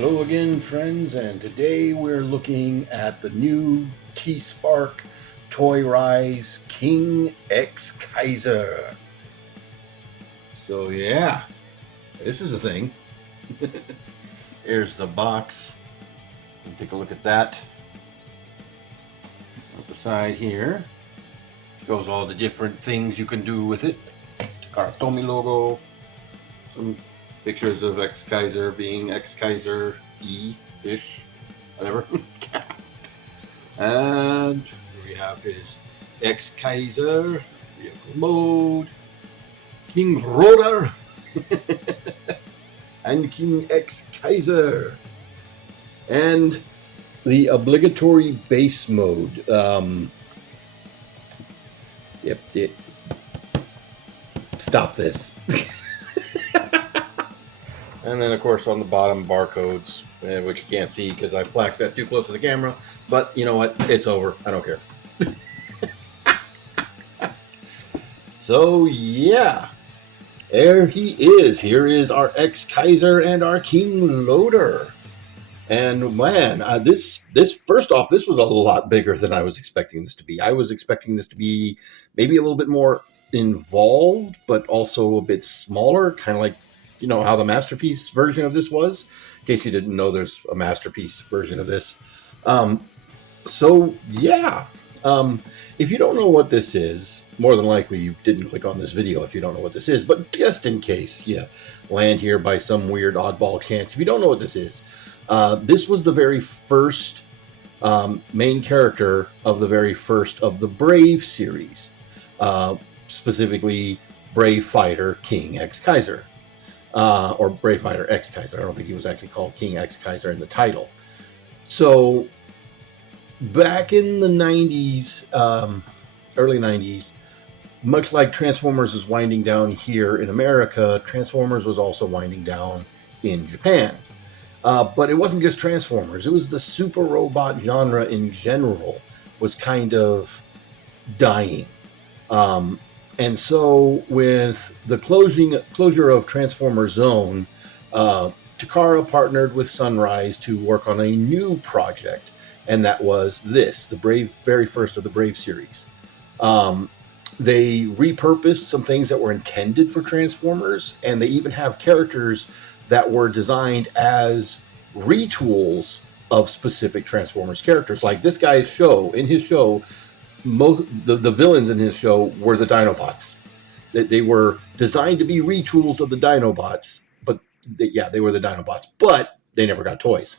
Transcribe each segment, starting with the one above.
Hello again, friends, and today we're looking at the new T-spark Toyrise King Exkaiser. So yeah, this is a thing. Here's the box. Take a look at that. On the side here, shows all the different things you can do with it. Takara-Tomy logo. Some pictures of Exkaiser being Exkaiser-ish, whatever. And here we have his Exkaiser, vehicle mode, King Rotor, and King Exkaiser, and the obligatory base mode. Yep. Stop this. And then, of course, on the bottom, barcodes, which you can't see because I flashed that too close to the camera. But you know what? It's over. I don't care. So, yeah. There he is. Here is our Exkaiser and our King Loader. And, man, this first off, this was a lot bigger than I was expecting this to be. I was expecting this to be maybe a little bit more involved, but also a bit smaller, kind of like, you know, how the Masterpiece version of this was. In case you didn't know, there's a Masterpiece version of this. So, yeah. If you don't know what this is, more than likely you didn't click on this video if you don't know what this is. But just in case you land here by some weird oddball chance, if you don't know what this is, this was the very first main character of the very first of the Brave series. Specifically, Brave Fighter King Exkaiser. Or Brave Fighter Exkaiser. I don't think he was actually called King Exkaiser in the title. So, back in the 90s, early 90s, much like Transformers was winding down here in America, Transformers was also winding down in Japan. But it wasn't just Transformers. It was the super robot genre in general was kind of dying. And so with the closure of Transformer Zone, Takara partnered with Sunrise to work on a new project, and that was this, the very first of the Brave series. They repurposed some things that were intended for Transformers, and they even have characters that were designed as retools of specific Transformers characters. Like this guy's show, in his show, the villains in his show were the Dinobots. They were designed to be retools of the Dinobots, but they were the Dinobots, but they never got toys.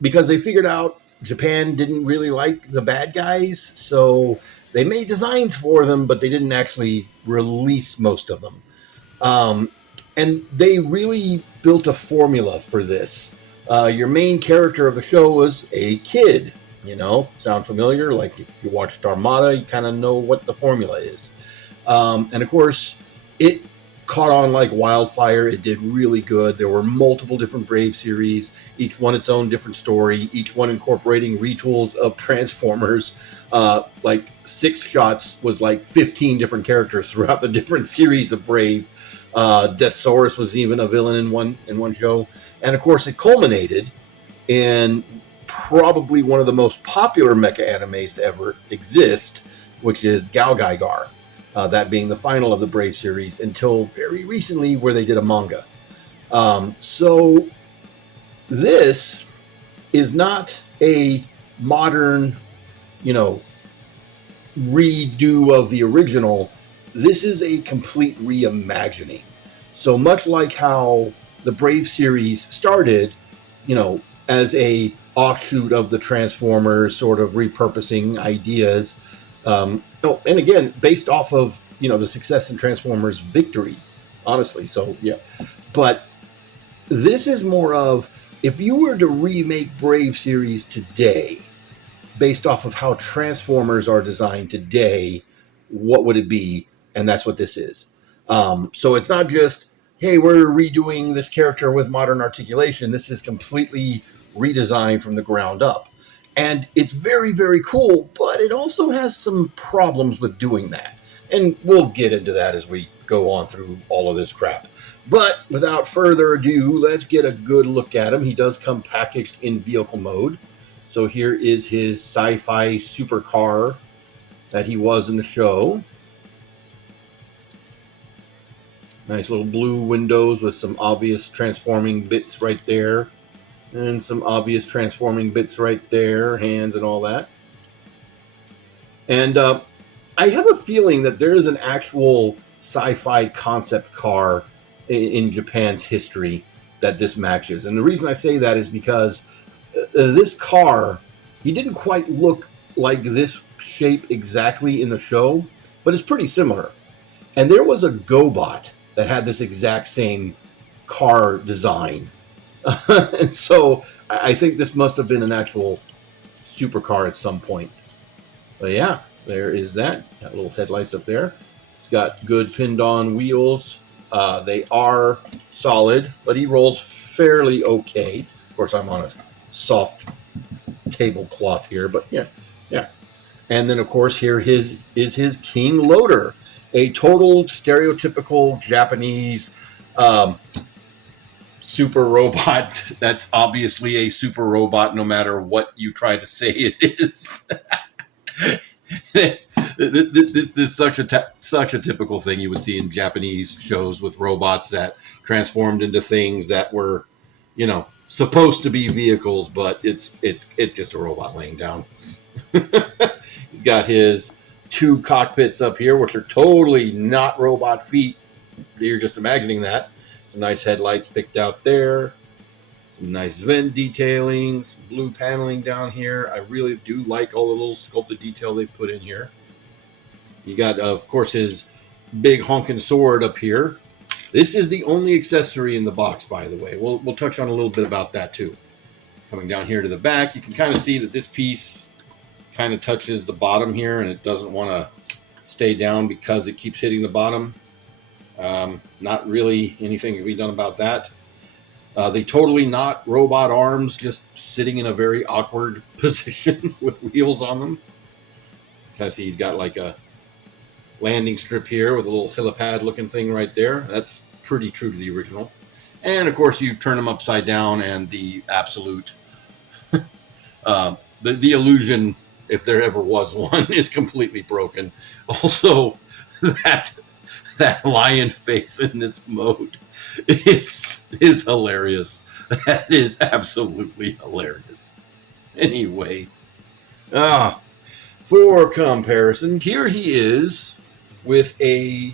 Because they figured out Japan didn't really like the bad guys, so they made designs for them, but they didn't actually release most of them. And they really built a formula for this. Your main character of the show was a kid. You know, sound familiar? Like if you watched Armada, you kind of know what the formula is. And of course, it caught on like wildfire. It did really good. There were multiple different Brave series, each one its own different story, each one incorporating retools of Transformers. Like 6 shots was like 15 different characters throughout the different series of Brave. Deathsaurus was even a villain in one show. And of course, it culminated in probably one of the most popular mecha animes to ever exist, which is Gao-Gaigar, that being the final of the Brave series until very recently where they did a manga. So this is not a modern, redo of the original. This is a complete reimagining. So much like how the Brave series started, as a offshoot of the Transformers, sort of repurposing ideas. And again, based off of, the success in Transformers Victory, honestly. So, yeah. But this is more of, if you were to remake Brave series today, based off of how Transformers are designed today, what would it be? And that's what this is. So it's not just, hey, we're redoing this character with modern articulation. This is completely redesigned from the ground up. And it's very, very cool, but it also has some problems with doing that. And we'll get into that as we go on through all of this crap. But without further ado, let's get a good look at him. He does come packaged in vehicle mode. So here is his sci-fi supercar that he was in the show. Nice little blue windows with some obvious transforming bits right there. And some obvious transforming bits right there, hands and all that. And I have a feeling that there is an actual sci-fi concept car in Japan's history that this matches. And the reason I say that is because this car, he didn't quite look like this shape exactly in the show, but it's pretty similar. And there was a GoBot that had this exact same car design. And so I think this must have been an actual supercar at some point. But yeah, there is that. Got little headlights up there. It's got good pinned on wheels. They are solid, but he rolls fairly okay. Of course, I'm on a soft tablecloth here, but yeah. And then, of course, here is his King Loader, a total stereotypical Japanese super robot. That's obviously a super robot, no matter what you try to say it is. This is such a typical thing you would see in Japanese shows with robots that transformed into things that were, supposed to be vehicles, but it's just a robot laying down. He's got his 2 cockpits up here, which are totally not robot feet. You're just imagining that. Some nice headlights picked out there. Some nice vent detailing, some blue paneling down here. I really do like all the little sculpted detail they've put in here. You got, of course, his big honking sword up here. This is the only accessory in the box, by the way. We'll touch on a little bit about that, too. Coming down here to the back, you can kind of see that this piece kind of touches the bottom here, and it doesn't want to stay down because it keeps hitting the bottom. Not really anything can be done about that. They totally not robot arms, just sitting in a very awkward position with wheels on them. Kind of see he's got like a landing strip here with a little helipad looking thing right there. That's pretty true to the original. And of course you turn them upside down and the absolute the illusion, if there ever was one, is completely broken. Also, that lion face in this mode is hilarious. That is absolutely hilarious. Anyway, for comparison, here he is with a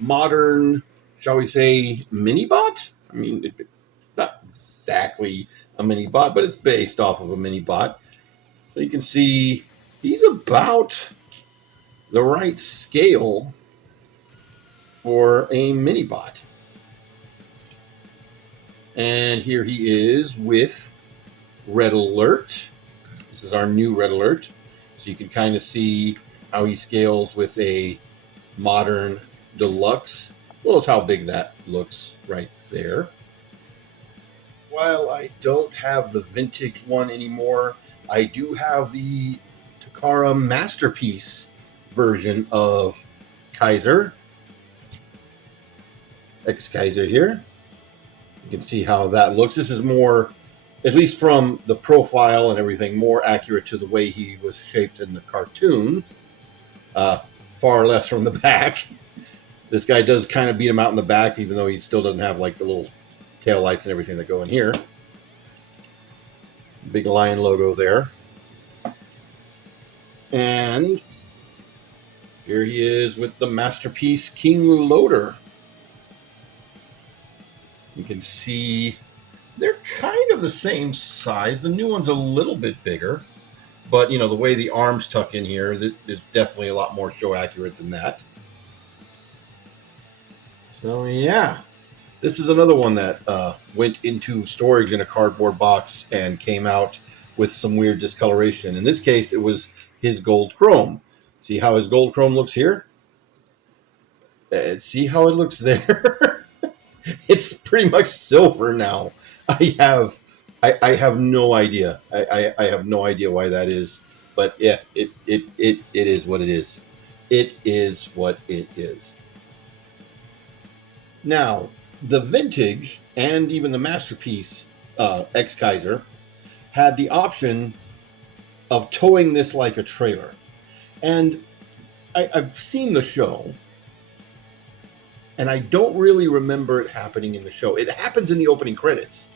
modern, shall we say, mini-bot? I mean, it's not exactly a mini-bot, but it's based off of a mini-bot. So you can see he's about the right scale for a mini-bot. And here he is with Red Alert. This is our new Red Alert. So you can kind of see how he scales with a modern deluxe, as well as how big that looks right there. While I don't have the vintage one anymore, I do have the Takara Masterpiece version of Kaiser. Exkaiser here. You can see how that looks. This is more, at least from the profile and everything, more accurate to the way he was shaped in the cartoon. Far less from the back. This guy does kind of beat him out in the back, even though he still doesn't have like the little tail lights and everything that go in here. Big lion logo there. And here he is with the Masterpiece King Loader. You can see they're kind of the same size. The new one's a little bit bigger, but the way the arms tuck in here is definitely a lot more show accurate than that. So yeah, this is another one that went into storage in a cardboard box and came out with some weird discoloration. In this case, it was his gold chrome. See how his gold chrome looks here? See how it looks there? It's pretty much silver now. I have no idea. I have no idea why that is. But yeah, it is what it is. It is what it is. Now, the vintage and even the masterpiece Exkaiser had the option of towing this like a trailer. And I've seen the show, and I don't really remember it happening in the show. It happens in the opening credits.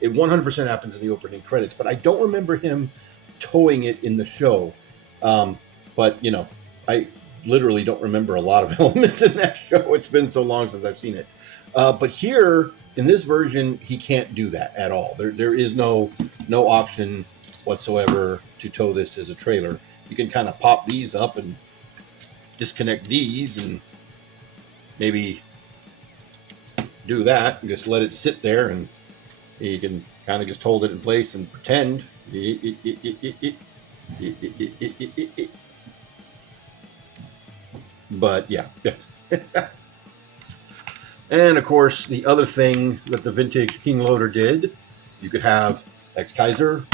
It 100% happens in the opening credits, but I don't remember him towing it in the show. But, you know, I literally don't remember a lot of elements in that show. It's been so long since I've seen it. But here, in this version, he can't do that at all. There is no option whatsoever to tow this as a trailer. You can kind of pop these up and disconnect these and maybe do that and just let it sit there, and you can kind of just hold it in place and pretend. But yeah. And of course, the other thing that the vintage King Loader did, you could have Exkaiser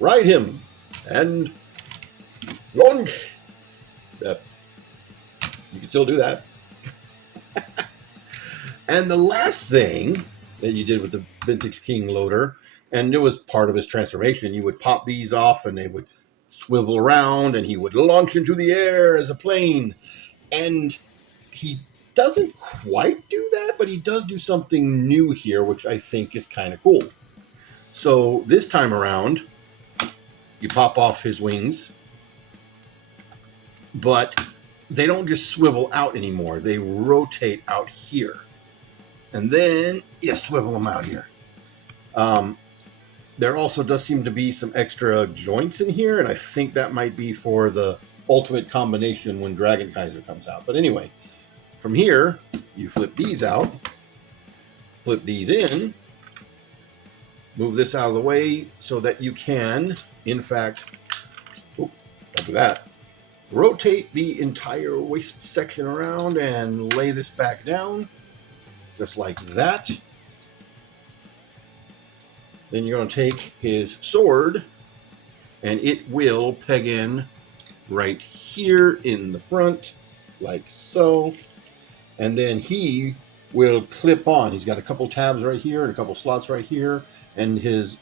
ride him and launch. You can still do that. And the last thing that you did with the vintage King Loader, and it was part of his transformation, you would pop these off and they would swivel around and he would launch into the air as a plane. And he doesn't quite do that, but he does do something new here, which I think is kind of cool. So this time around, you pop off his wings, but they don't just swivel out anymore. They rotate out here. And then you swivel them out here. There also does seem to be some extra joints in here, and I think that might be for the ultimate combination when Dragon Kaiser comes out. But anyway, from here, you flip these out, flip these in, move this out of the way so that you can, in fact, don't do that, rotate the entire waist section around and lay this back down, just like that. Then you're going to take his sword, and it will peg in right here in the front, like so. And then he will clip on. He's got a couple tabs right here and a couple slots right here, and his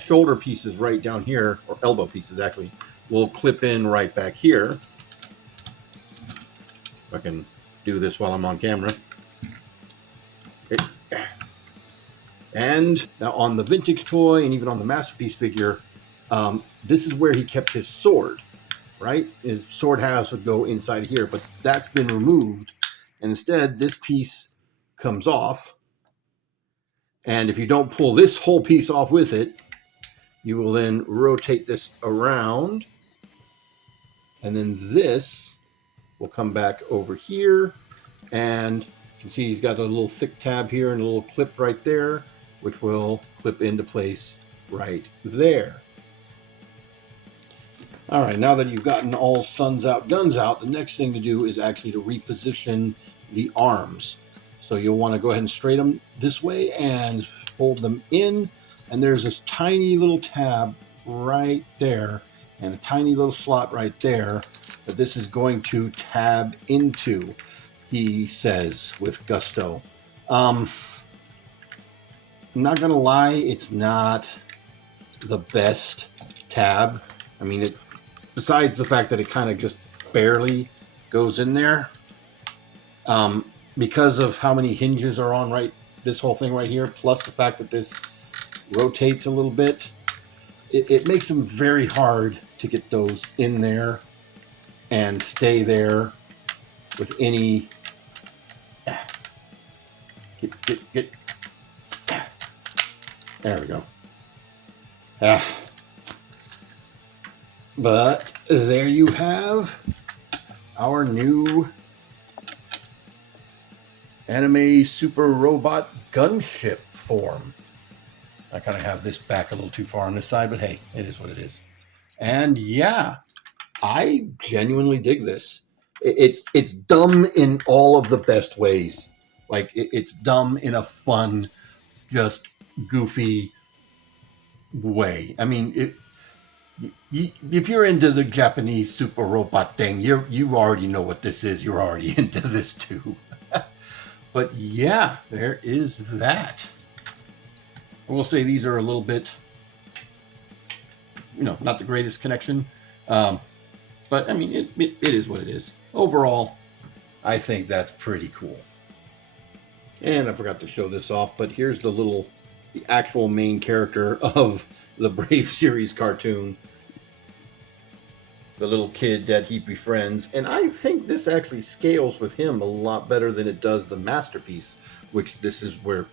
shoulder pieces right down here, or elbow pieces actually, will clip in right back here. If I can do this while I'm on camera. And now on the vintage toy and even on the masterpiece figure, this is where he kept his sword, right? His sword halves would go inside here, but that's been removed. And instead, this piece comes off. And if you don't pull this whole piece off with it, you will then rotate this around. And then this will come back over here. And you can see he's got a little thick tab here and a little clip right there, which will clip into place right there. All right, now that you've gotten all suns out, guns out, the next thing to do is actually to reposition the arms. So you'll want to go ahead and straighten them this way and hold them in. And there's this tiny little tab right there and a tiny little slot right there that this is going to tab into, he says with gusto. I'm not going to lie, it's not the best tab. I mean, it, besides the fact that it kind of just barely goes in there, because of how many hinges are on this whole thing right here, plus the fact that this rotates a little bit, it makes them very hard to get those in there and stay there with any... Get. There we go. But there you have our new anime super robot gunship form. I kind of have this back a little too far on this side, but hey, it is what it is. And yeah, I genuinely dig this. It's dumb in all of the best ways. Like, it's dumb in a fun, just goofy way. I mean, if you're into the Japanese super robot thing, you already know what this is. You're already into this too. But yeah, there is that. I will say these are a little bit, not the greatest connection. But I mean, it is what it is. Overall, I think that's pretty cool. And I forgot to show this off, but here's the actual main character of the Brave series cartoon. The little kid that he befriends. And I think this actually scales with him a lot better than it does the Masterpiece, which this is where,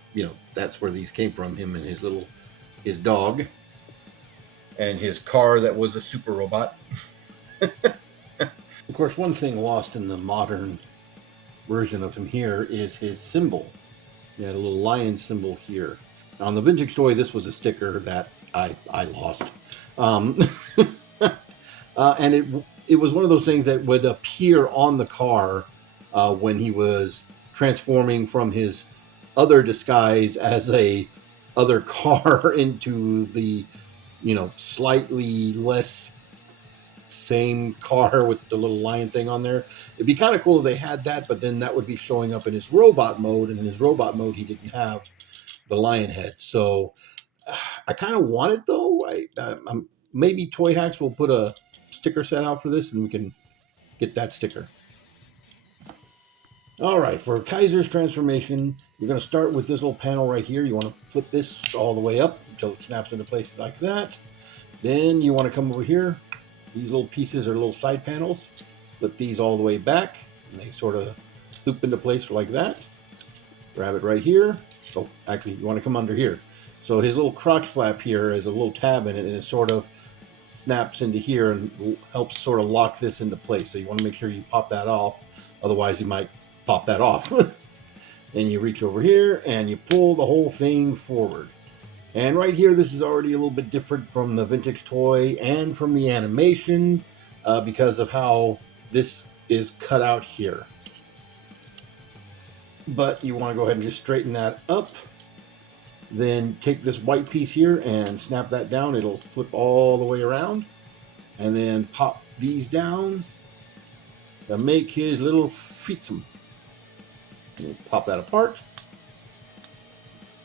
that's where these came from, him and his dog and his car that was a super robot. Of course, one thing lost in the modern version of him here is his symbol. He had a little lion symbol here. Now, on the vintage toy, this was a sticker that I lost. And it was one of those things that would appear on the car when he was transforming from his other disguise as a other car into the, slightly less same car with the little lion thing on there. It'd be kind of cool if they had that, but then that would be showing up in his robot mode, and in his robot mode he didn't have the lion head. So I kind of want it though. Maybe Toy Hacks will put a sticker set out for this and we can get that sticker. All right, for Kaiser's transformation, you're going to start with this little panel right here. You want to flip this all the way up until it snaps into place like that. Then you want to come over here. These little pieces are little side panels. Flip these all the way back, and they sort of loop into place like that. Grab it right here. Oh, actually, you want to come under here. So his little crotch flap here is a little tab in it, and it sort of snaps into here and helps sort of lock this into place. So you want to make sure you pop that off. Otherwise, you might pop that off. And you reach over here, and you pull the whole thing forward. And right here, this is already a little bit different from the vintage toy and from the animation because of how this is cut out here. But you want to go ahead and just straighten that up. Then take this white piece here and snap that down. It'll flip all the way around. And then pop these down to make his little feetsum. Pop that apart.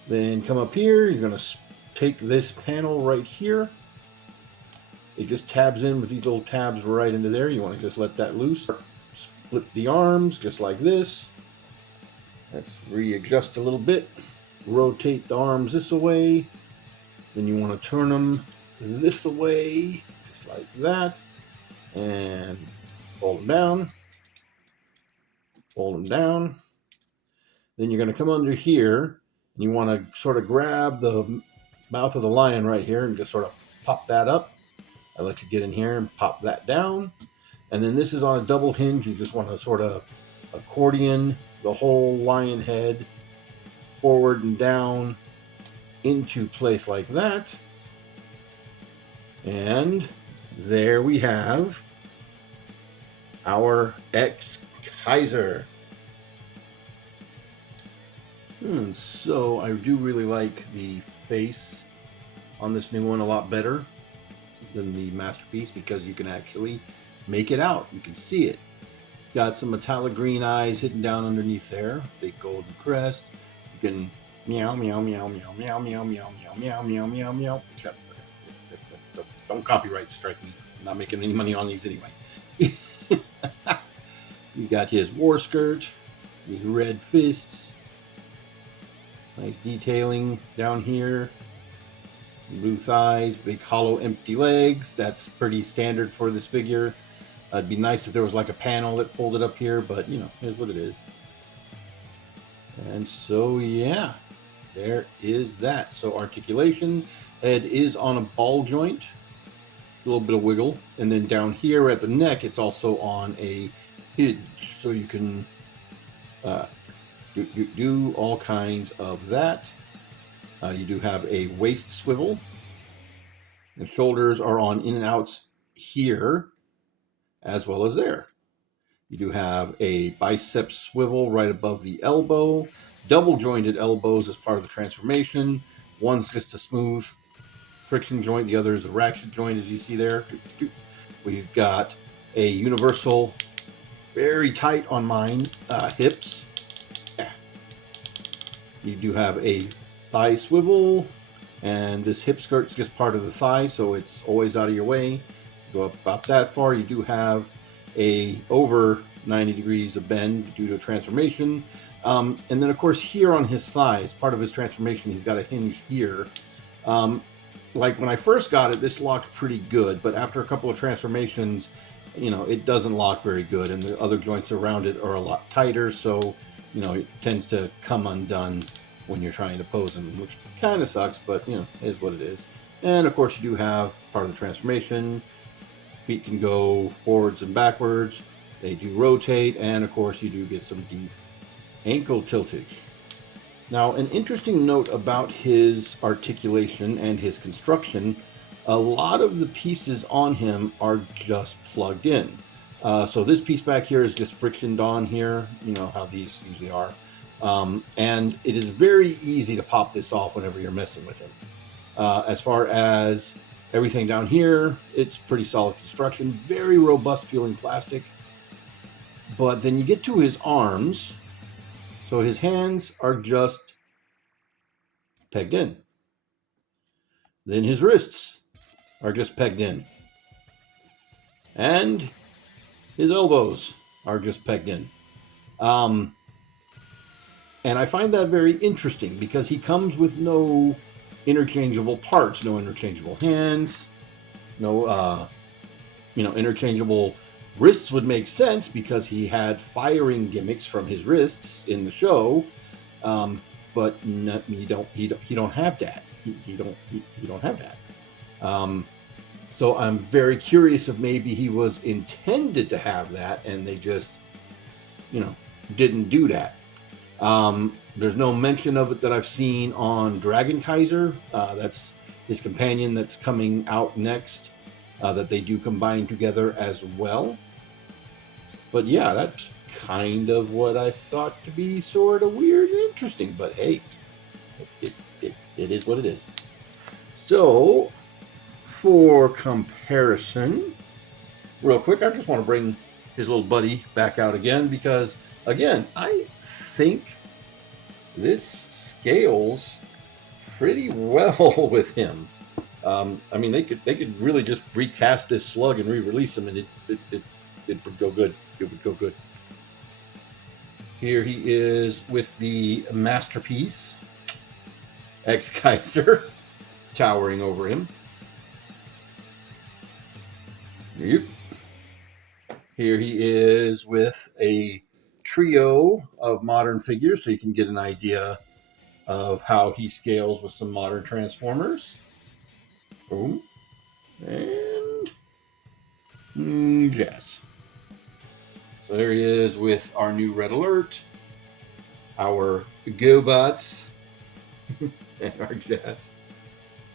Then come up here, you're going to take this panel right here. It just tabs in with these little tabs right into there. You want to just let that loose. Split the arms just like this. Let's readjust a little bit. Rotate the arms this way. Then you want to turn them this way, just like that. And fold them down. Fold them down. Then you're going to come under here. You want to sort of grab the mouth of the lion right here and just sort of pop that up. I let you get in here and pop that down. And then this is on a double hinge. You just want to sort of accordion the whole lion head forward and down into place like that. And there we have our Exkaiser. So I do really like the face on this new one a lot better than the Masterpiece because you can actually make it out. You can see it. It's got some metallic green eyes hidden down underneath there. Big golden crest. You can meow, meow, meow, meow, meow, meow, meow, meow, meow, meow, meow. Don't copyright strike me. I'm not making any money on these anyway. You got his war skirt, his red fists. Nice detailing down here. Blue thighs, big hollow empty legs. That's pretty standard for this figure. It'd be nice if there was like a panel that folded up here, but here's what it is. And so yeah, there is that. So articulation, head is on a ball joint, a little bit of wiggle, and then down here at the neck, it's also on a hinge, so you can do all kinds of that. You do have a waist swivel. The shoulders are on in and outs here as well as there. You do have a bicep swivel right above the elbow. Double jointed elbows as part of the transformation. One's just a smooth friction joint. The other is a ratchet joint, as you see there. We've got a universal, very tight on mine, hips. You do have a thigh swivel, and this hip skirt's just part of the thigh, so it's always out of your way. Go up about that far. You do have a over 90 degrees of bend due to transformation. And then, of course, here on his thighs, part of his transformation, he's got a hinge here. Like when I first got it, this locked pretty good, but after a couple of transformations, it doesn't lock very good, and the other joints around it are a lot tighter, so, it tends to come undone when you're trying to pose him, which kind of sucks, but, it is what it is. And, of course, you do have part of the transformation. Feet can go forwards and backwards. They do rotate, and, of course, you do get some deep ankle tiltage. Now, an interesting note about his articulation and his construction, a lot of the pieces on him are just plugged in. So this piece back here is just frictioned on here, how these usually are. And it is very easy to pop this off whenever you're messing with him. As far as everything down here, it's pretty solid construction, very robust feeling plastic. But then you get to his arms. So his hands are just pegged in. Then his wrists are just pegged in. And his elbows are just pegged in. And I find that very interesting because he comes with no interchangeable parts, no interchangeable hands, no, interchangeable wrists would make sense because he had firing gimmicks from his wrists in the show, but he don't have that. He don't have that. So I'm very curious if maybe he was intended to have that and they just, didn't do that. There's no mention of it that I've seen on Exkaiser. That's his companion that's coming out next. That they do combine together as well. But yeah, that's kind of what I thought to be sort of weird and interesting. But hey, it is what it is. So, for comparison, real quick, I just want to bring his little buddy back out again because, again, I think this scales pretty well with him. They could really just recast this slug and re-release him, and it would go good. It would go good. Here he is with the masterpiece, Exkaiser, towering over him. Yep. Here he is with a trio of modern figures, so you can get an idea of how he scales with some modern Transformers. Boom. And yes. So there he is with our new Red Alert, our GoBots, and our Jazz.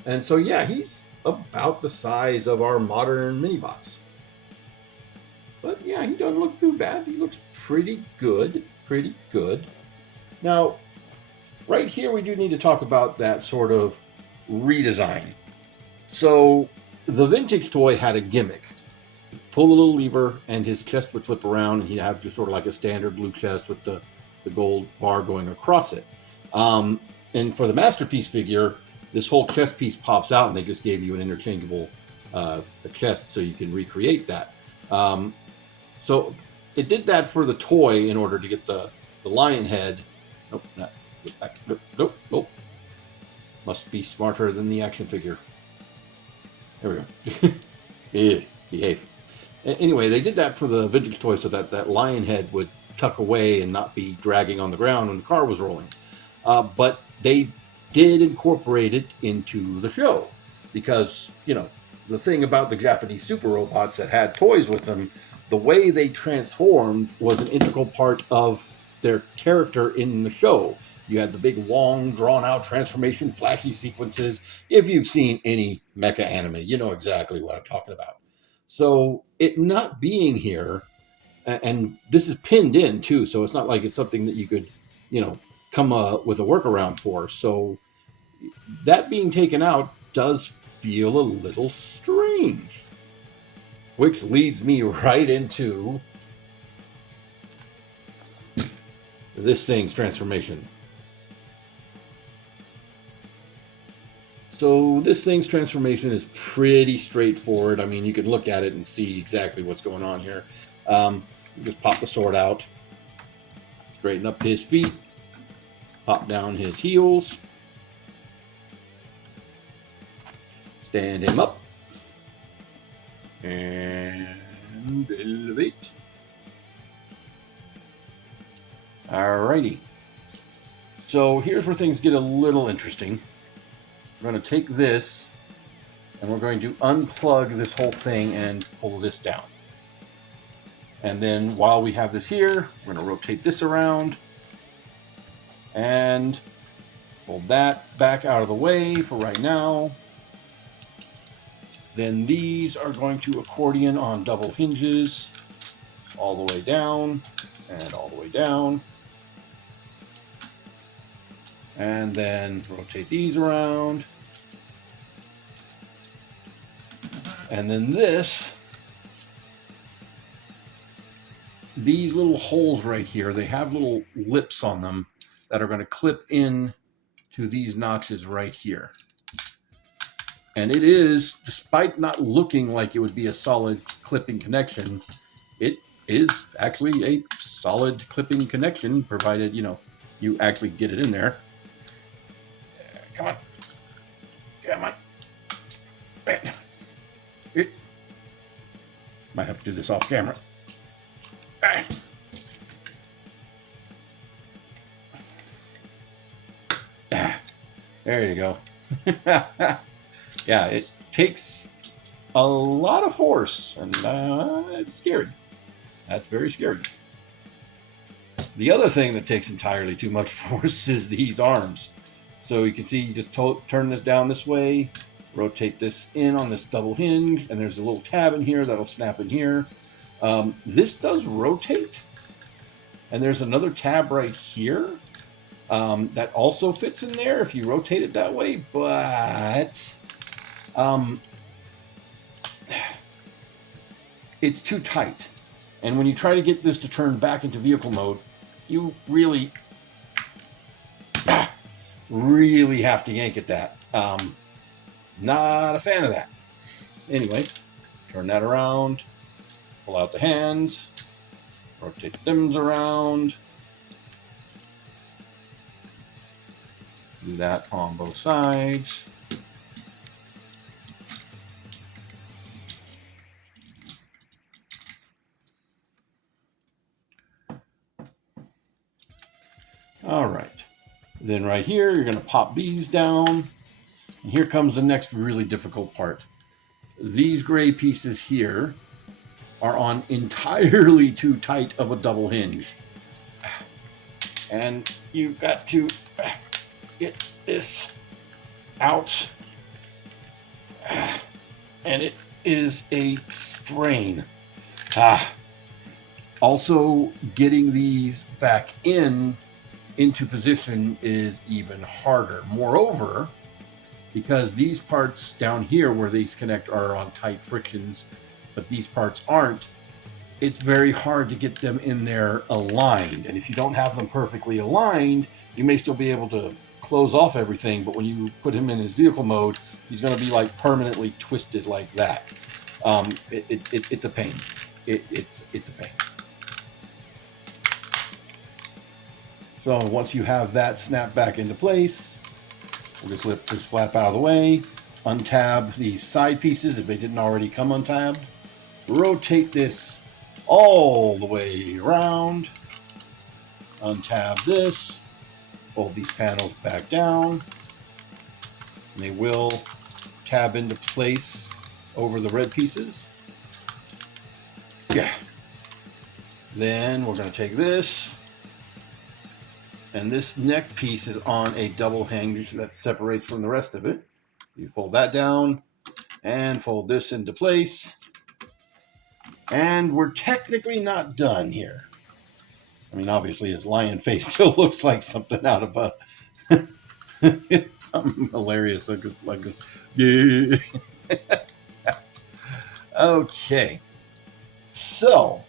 And so yeah, he's about the size of our modern Minibots. But yeah, he doesn't look too bad. He looks pretty good. Pretty good. Now, right here we do need to talk about that sort of redesign. So the vintage toy had a gimmick. You'd pull a little lever and his chest would flip around and he'd have just sort of like a standard blue chest with the gold bar going across it. And for the Masterpiece figure, this whole chest piece pops out and they just gave you an interchangeable chest so you can recreate that. So it did that for the toy in order to get the lion head. Nope, not back. Nope. Must be smarter than the action figure. There we go. Yeah, behave. Anyway, they did that for the vintage toy so that lion head would tuck away and not be dragging on the ground when the car was rolling. But they did incorporate it into the show because, the thing about the Japanese super robots that had toys with them, the way they transformed was an integral part of their character in the show. You had the big, long, drawn-out transformation, flashy sequences. If you've seen any mecha anime, you know exactly what I'm talking about. So it not being here, and this is pinned in too, so it's not like it's something that you could, come with a workaround for. So that being taken out does feel a little strange. Which leads me right into this thing's transformation. So this thing's transformation is pretty straightforward. I mean, you can look at it and see exactly what's going on here. Just pop the sword out, straighten up his feet, pop down his heels, stand him up, and elevate. Alrighty. So here's where things get a little interesting. We're going to take this and we're going to unplug this whole thing and pull this down. And then while we have this here, we're going to rotate this around and pull that back out of the way for right now. Then these are going to accordion on double hinges all the way down and all the way down. And then rotate these around. And then these little holes right here, they have little lips on them that are going to clip in to these notches right here. And it is, despite not looking like it would be a solid clipping connection, it is actually a solid clipping connection, provided, you know, you actually get it in there. Come on. Come on. Might have to do this off camera. There you go. Yeah, it takes a lot of force, and it's scary. That's very scary. The other thing that takes entirely too much force is these arms. So you can see, you just turn this down this way, rotate this in on this double hinge, and there's a little tab in here that'll snap in here. This does rotate, and there's another tab right here that also fits in there if you rotate it that way, but it's too tight. And when you try to get this to turn back into vehicle mode, you really have to yank at that. Not a fan of that. Anyway, turn that around, pull out the hands, rotate the limbs around. Do that on both sides. All right. Then right here, you're going to pop these down. And here comes the next really difficult part. These gray pieces here are on entirely too tight of a double hinge. And you've got to get this out. And it is a strain. Also, getting these back into position is even harder. Moreover, because these parts down here where these connect are on tight frictions, but these parts aren't, it's very hard to get them in there aligned. And if you don't have them perfectly aligned, you may still be able to close off everything, but when you put him in his vehicle mode, he's going to be like permanently twisted like that. It's a pain. It's a pain. So once you have that snap back into place, we'll just lift this flap out of the way, untab these side pieces if they didn't already come untabbed, rotate this all the way around, untab this, fold these panels back down, and they will tab into place over the red pieces. Yeah. Then we're going to take this, and this neck piece is on a double hinge that separates from the rest of it. You fold that down and fold this into place. And we're technically not done here. I mean, obviously his lion face still looks like something out of a something hilarious. Yeah. Okay. So,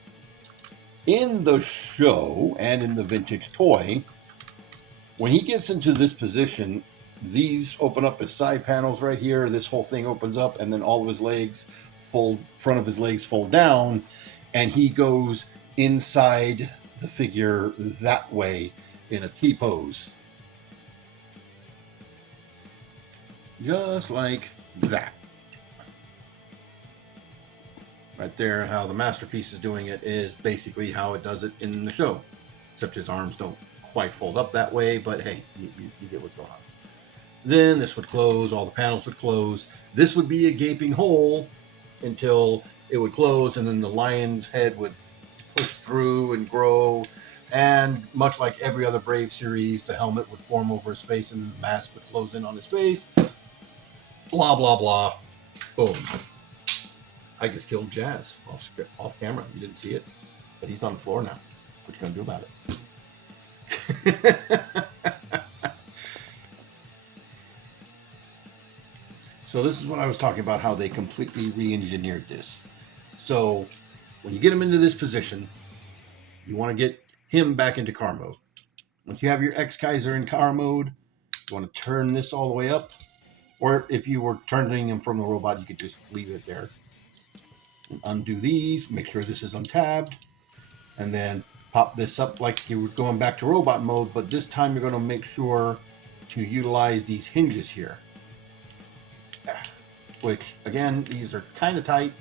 in the show and in the vintage toy, when he gets into this position, these open up as side panels right here. This whole thing opens up, and then all of his legs fold, front of his legs fold down, and he goes inside the figure that way in a T pose. Just like that. Right there, how the Masterpiece is doing it is basically how it does it in the show. Except his arms don't quite fold up that way, but hey, you get what's going on. Then this would close, all the panels would close. This would be a gaping hole until it would close, and then the lion's head would push through and grow. And much like every other Brave series, the helmet would form over his face, and then the mask would close in on his face. Blah, blah, blah. Boom. I just killed Jazz off camera. You didn't see it, but he's on the floor now. What you gonna do about it? So this is what I was talking about, how they completely re-engineered this. So when you get him into this position, you want to get him back into car mode. Once you have your Exkaiser in car mode, you want to turn this all the way up. Or if you were turning him from the robot, you could just leave it there. And undo these, make sure this is untabbed, and then pop this up like you were going back to robot mode, but this time you're going to make sure to utilize these hinges here. Which, again, these are kind of tight.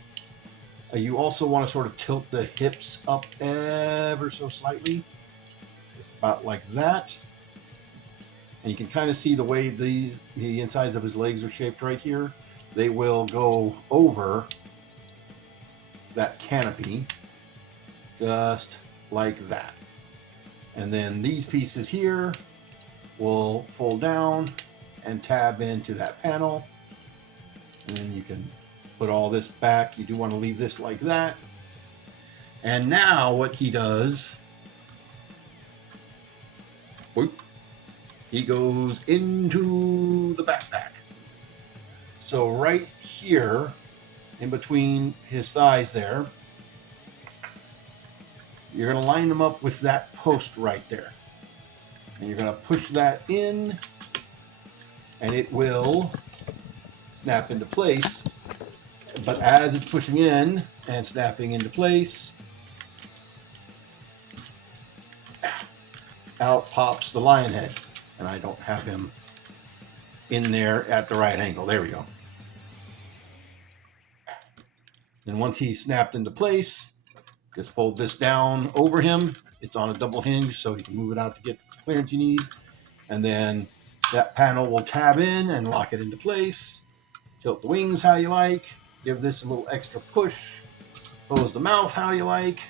You also want to sort of tilt the hips up ever so slightly. Just about like that. And you can kind of see the way the insides of his legs are shaped right here. They will go over that canopy just like that. And then these pieces here will fold down and tab into that panel. And then you can put all this back. You do want to leave this like that. And now what he does, whoop, he goes into the backpack. So right here, in between his thighs there, you're going to line them up with that post right there. And you're going to push that in, and it will snap into place. But as it's pushing in and snapping into place, out pops the lion head. And I don't have him in there at the right angle. There we go. And once he's snapped into place, just fold this down over him. It's on a double hinge, so you can move it out to get the clearance you need. And then that panel will tab in and lock it into place. Tilt the wings how you like. Give this a little extra push. Close the mouth how you like.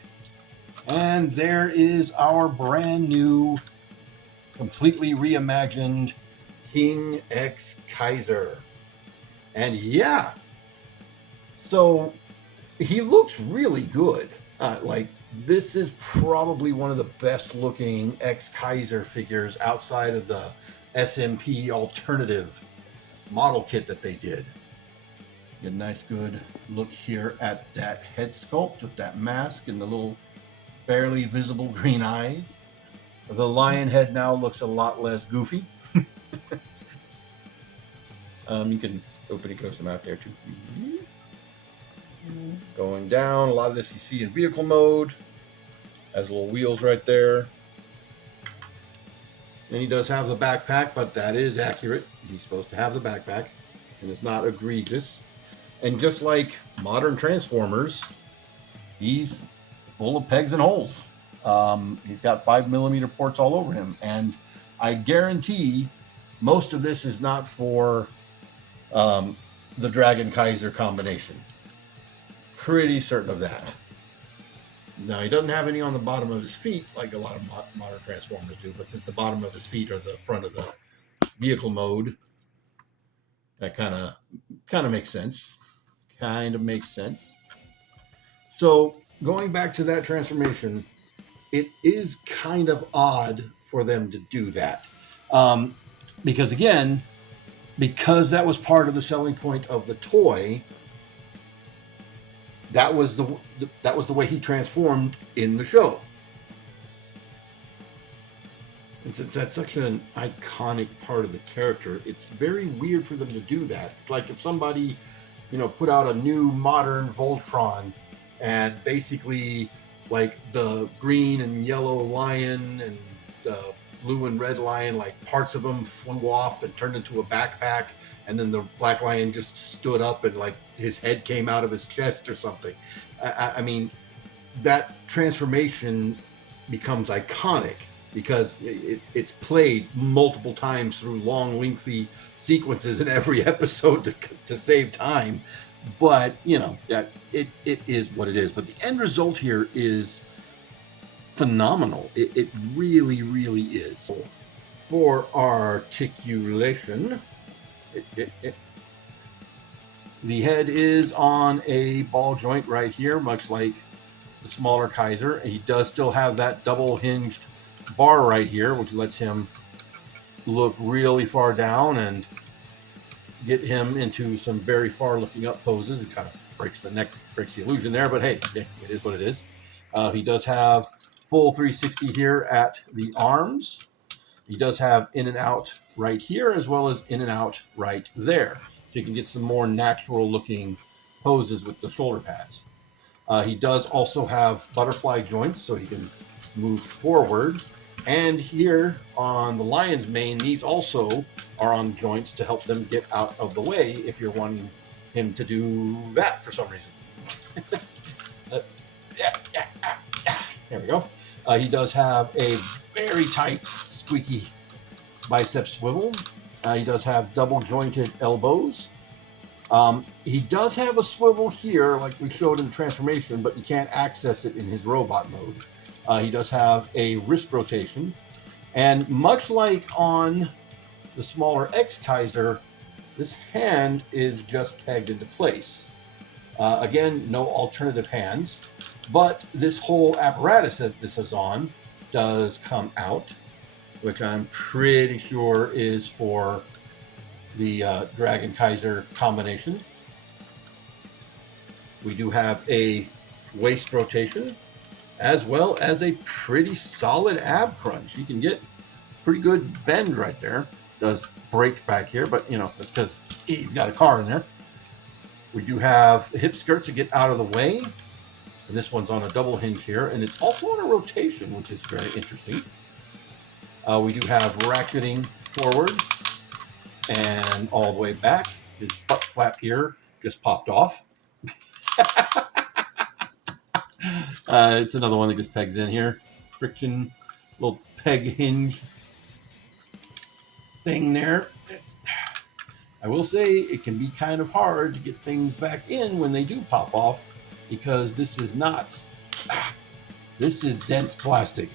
And there is our brand new, completely reimagined King Exkaiser. And yeah, so he looks really good. Like, this is probably one of the best looking Exkaiser figures outside of the SMP alternative model kit that they did. Get a nice good look here at that head sculpt with that mask and the little barely visible green eyes. The lion head now looks a lot less goofy. You can open and close them out there too. Going down, a lot of this you see in vehicle mode. Has little wheels right there. And he does have the backpack, but that is accurate. He's supposed to have the backpack, and it's not egregious. And just like modern Transformers, he's full of pegs and holes. He's got 5mm ports all over him, and I guarantee most of this is not for the Dragon Kaiser combination. Pretty certain of that. Now, he doesn't have any on the bottom of his feet like a lot of modern Transformers do, but since the bottom of his feet are the front of the vehicle mode, that kind of makes sense. Kind of makes sense. So, going back to that transformation, it is kind of odd for them to do that. Because again, because that was part of the selling point of the toy, that was the way he transformed in the show. And since that's such an iconic part of the character, it's very weird for them to do that. It's like if somebody, put out a new modern Voltron and basically like the green and yellow lion and the blue and red lion, like parts of them flew off and turned into a backpack, and then the black lion just stood up and like his head came out of his chest or something. I mean, that transformation becomes iconic because it's played multiple times through long, lengthy sequences in every episode to save time. But, it is what it is. But the end result here is phenomenal. It really, really is. For articulation, the head is on a ball joint right here, much like the smaller Kaiser. He does still have that double hinged bar right here, which lets him look really far down and get him into some very far looking up poses. It kind of breaks the neck, breaks the illusion there, but hey, it is what it is. He does have full 360 here at the arms. He does have in and out right here, as well as in and out right there. So you can get some more natural looking poses with the shoulder pads. He does also have butterfly joints, so he can move forward. And here on the lion's mane, these also are on joints to help them get out of the way if you're wanting him to do that for some reason. There we go. He does have a very tight, squeaky bicep swivel. He does have double jointed elbows. He does have a swivel here, like we showed in the transformation, but you can't access it in his robot mode. He does have a wrist rotation. And much like on the smaller Exkaiser, this hand is just pegged into place. Again, no alternative hands, but this whole apparatus that this is on does come out, which I'm pretty sure is for the Dragon Kaiser combination. We do have a waist rotation, as well as a pretty solid ab crunch. You can get pretty good bend right there. Does break back here, but that's because he's got a car in there. We do have hip skirts to get out of the way. And this one's on a double hinge here, and it's also on a rotation, which is very interesting. We do have racketing forward and all the way back. His butt flap here just popped off. It's another one that just pegs in here. Friction, little peg hinge thing there. I will say it can be kind of hard to get things back in when they do pop off, because this is not, this is dense plastic.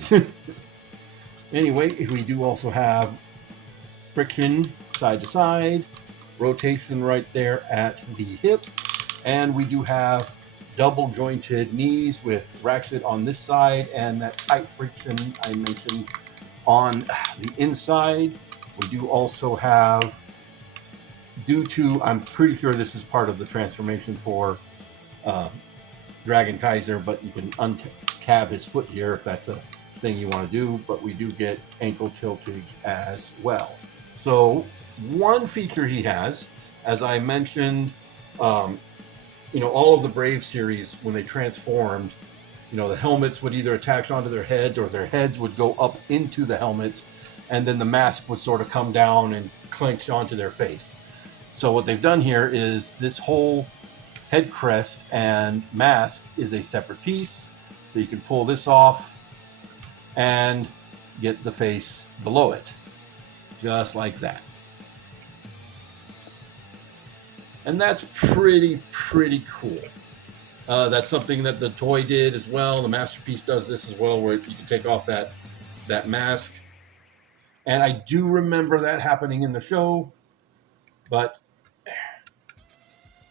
Anyway, we do also have friction side to side, rotation right there at the hip, and we do have double jointed knees with ratchet on this side and that tight friction I mentioned on the inside. We do also have, due to, I'm pretty sure this is part of the transformation for Dragon Kaiser, but you can uncab his foot here if that's a thing you want to do, but we do get ankle tilting as well. So one feature he has, as I mentioned, all of the Brave series, when they transformed, the helmets would either attach onto their heads or their heads would go up into the helmets, and then the mask would sort of come down and clench onto their face. So what they've done here is this whole head crest and mask is a separate piece. So you can pull this off and get the face below it, just like that. And that's pretty cool. That's something that the toy did as well. The Masterpiece does this as well, where you can take off that mask. And I do remember that happening in the show, but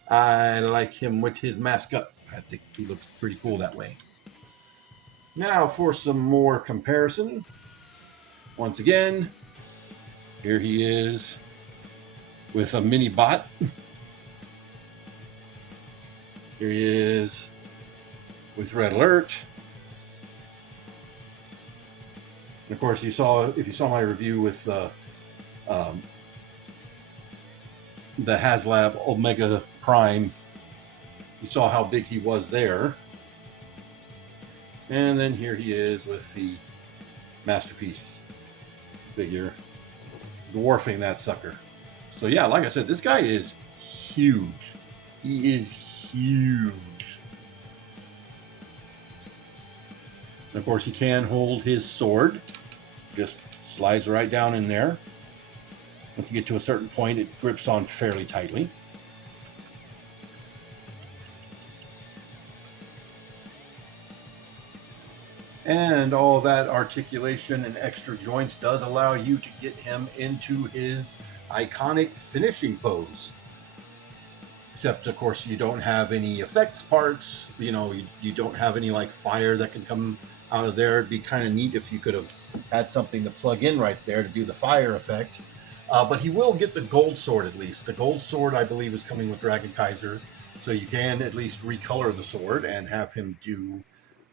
I like him with his mask up. I think he looks pretty cool that way. Now for some more comparison. Once again, here he is with a mini bot. Here he is with Red Alert. And of course, if you saw my review with um, the HasLab Omega Prime, you saw how big he was there. And then here he is with the Masterpiece figure, dwarfing that sucker. So yeah, like I said, this guy is huge. He is huge. And of course, he can hold his sword. Just slides right down in there. Once you get to a certain point, it grips on fairly tightly. And all that articulation and extra joints does allow you to get him into his iconic finishing pose. Except, of course, you don't have any effects parts. You know, you don't have any like fire that can come out of there. It'd be kind of neat if you could have had something to plug in right there to do the fire effect. But he will get the gold sword at least. The gold sword, I believe, is coming with Exkaiser. So you can at least recolor the sword and have him do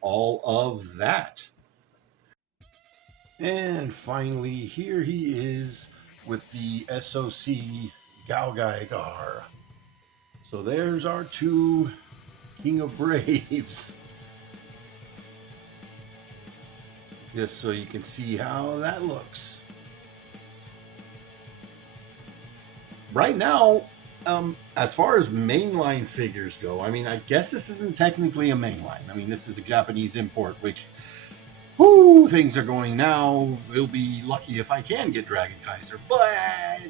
all of that. And finally, here he is with the SOC Exkaiser. So there's our two King of Braves. Just so you can see how that looks. Right now, as far as mainline figures go, I mean, I guess this isn't technically a mainline. I mean, this is a Japanese import, which, whoo, things are going now. We'll be lucky if I can get Exkaiser, but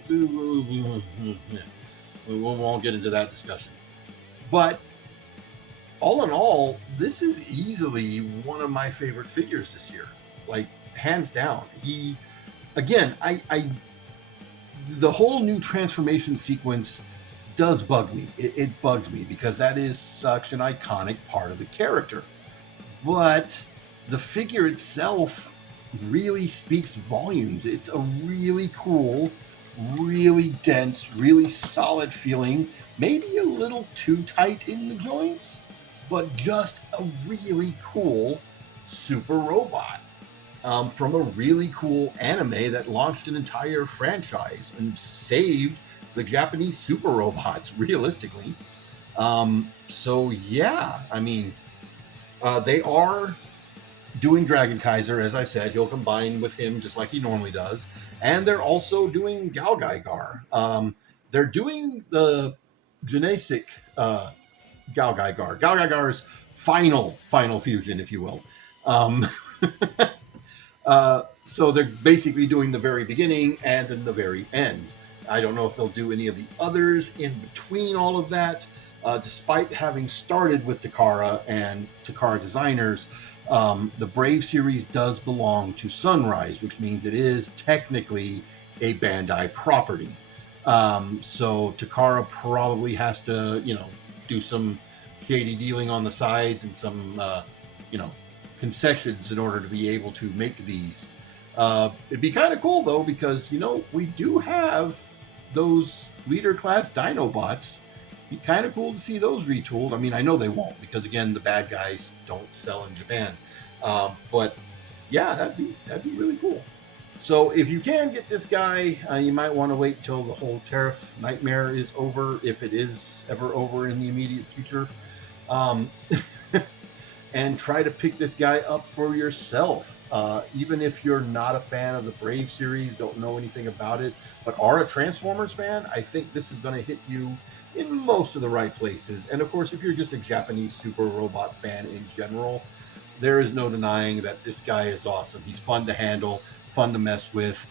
we won't get into that discussion. But all in all, this is easily one of my favorite figures this year. Like, hands down. He, again, the whole new transformation sequence does bug me. It bugs me because that is such an iconic part of the character. But the figure itself really speaks volumes. It's a really cool, really dense, really solid feeling. Maybe a little too tight in the joints, but just a really cool super robot. From a really cool anime that launched an entire franchise and saved the Japanese super robots, realistically. So yeah, I mean, they are doing Exkaiser, as I said. He'll combine with him just like he normally does. And they're also doing Exkaiser. They're doing the Genetic Exkaiser. Exkaiser's final fusion, if you will. So they're basically doing the very beginning and then the very end. I don't know if they'll do any of the others in between all of that. Despite having started with Takara and Takara designers, the Brave series does belong to Sunrise, which means it is technically a Bandai property. So Takara probably has to, do some shady dealing on the sides and some, concessions in order to be able to make these. It'd be kind of cool though, because we do have those leader class Dinobots. It'd be kind of cool to see those retooled. I mean, I know they won't, because again, the bad guys don't sell in Japan. But yeah, that'd be really cool. So if you can get this guy, you might want to wait till the whole tariff nightmare is over, if it is ever over in the immediate future. And try to pick this guy up for yourself. Even if you're not a fan of the Brave series, don't know anything about it, but are a Transformers fan, I think this is going to hit you in most of the right places. And of course, if you're just a Japanese super robot fan in general, there is no denying that this guy is awesome. He's fun to handle, fun to mess with.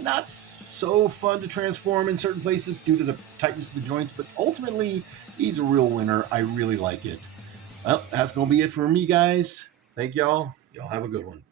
Not so fun to transform in certain places due to the tightness of the joints, but ultimately, he's a real winner. I really like it. Well, that's going to be it for me, guys. Thank y'all. Y'all have a good one.